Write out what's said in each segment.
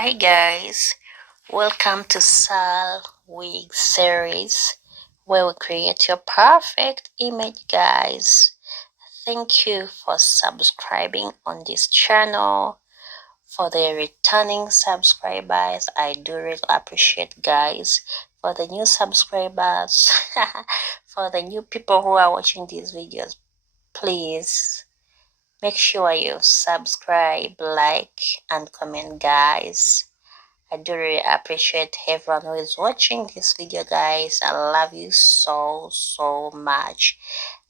Hi guys, welcome to WIGS series where we create your perfect image, guys. Thank you for subscribing on this channel. For the returning subscribers, I do really appreciate, guys. For the new subscribers, for the new people who are watching these videos, please make sure you subscribe, like and comment, guys. I do really appreciate everyone who is watching this video, guys. I love you so much,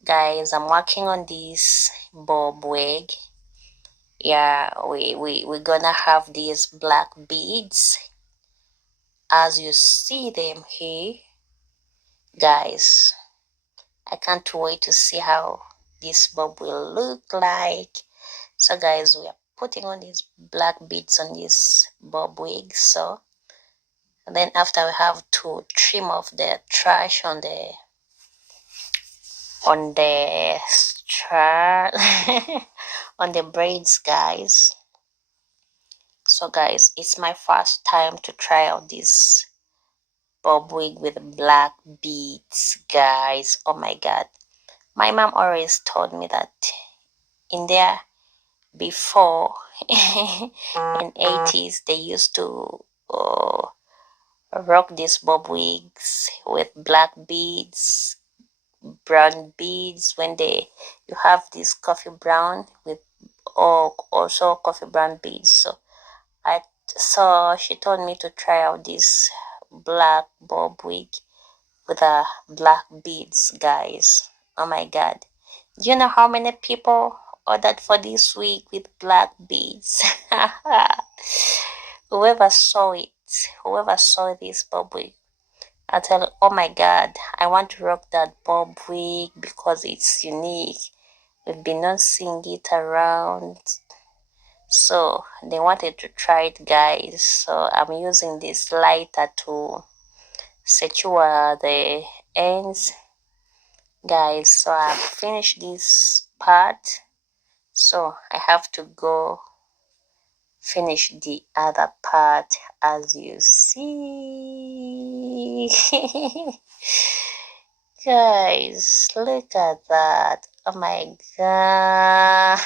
guys. I'm working on this bob wig. Yeah, we're gonna have these black beads as you see them here, guys. I can't wait to see how this bob will look like. So guys, we are putting on these black beads on this bob wig. So and then after, we have to trim off the trash on the strap on the braids, guys. So guys, it's my first time to try out this bob wig with black beads, guys. Oh my god, my mom always told me that in there before in 80s they used to rock these bob wigs with black beads, brown beads. When you have this coffee brown with also coffee brown beads. So she told me to try out this black bob wig with black beads, guys. Oh my god, do you know how many people ordered for this wig with black beads? whoever saw this bob wig, I tell you, oh my god, I want to rock that bob wig because it's unique. We've been not seeing it around. So they wanted to try it, guys. So I'm using this lighter to secure the ends, guys. So I've finished this part. So I have to go finish the other part, as you see. Guys, look at that. Oh my god.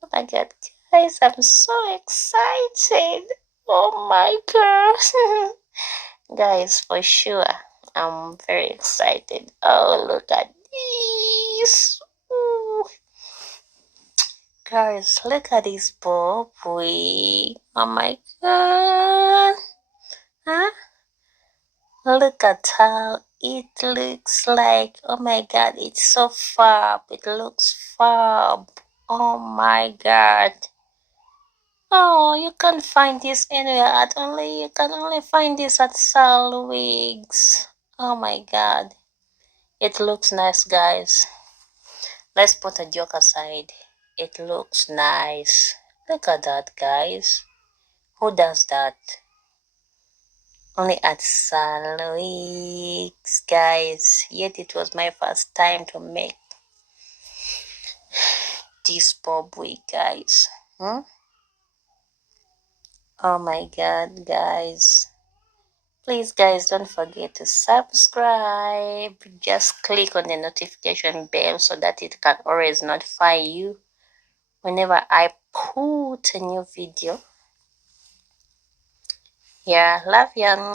Oh my god, guys, I'm so excited. Oh my god. Guys, for sure, I'm very excited. Oh, look at this. Ooh. Guys, look at this bob wig. Oh my god. Huh? Look at how it looks like. Oh my god, it's so fab. It looks fab. Oh my god. Oh, you can't find this anywhere. You can only find this at Wigs. Oh my god. It looks nice, guys. Let's put a joke aside. It looks nice. Look at that, guys. Who does that? Only at Wigs, guys. Yet it was my first time to make this bob wig, guys. Oh my god, guys. Please, guys, don't forget to subscribe. Just click on the notification bell so that it can always notify you whenever I put a new video. Yeah, love you.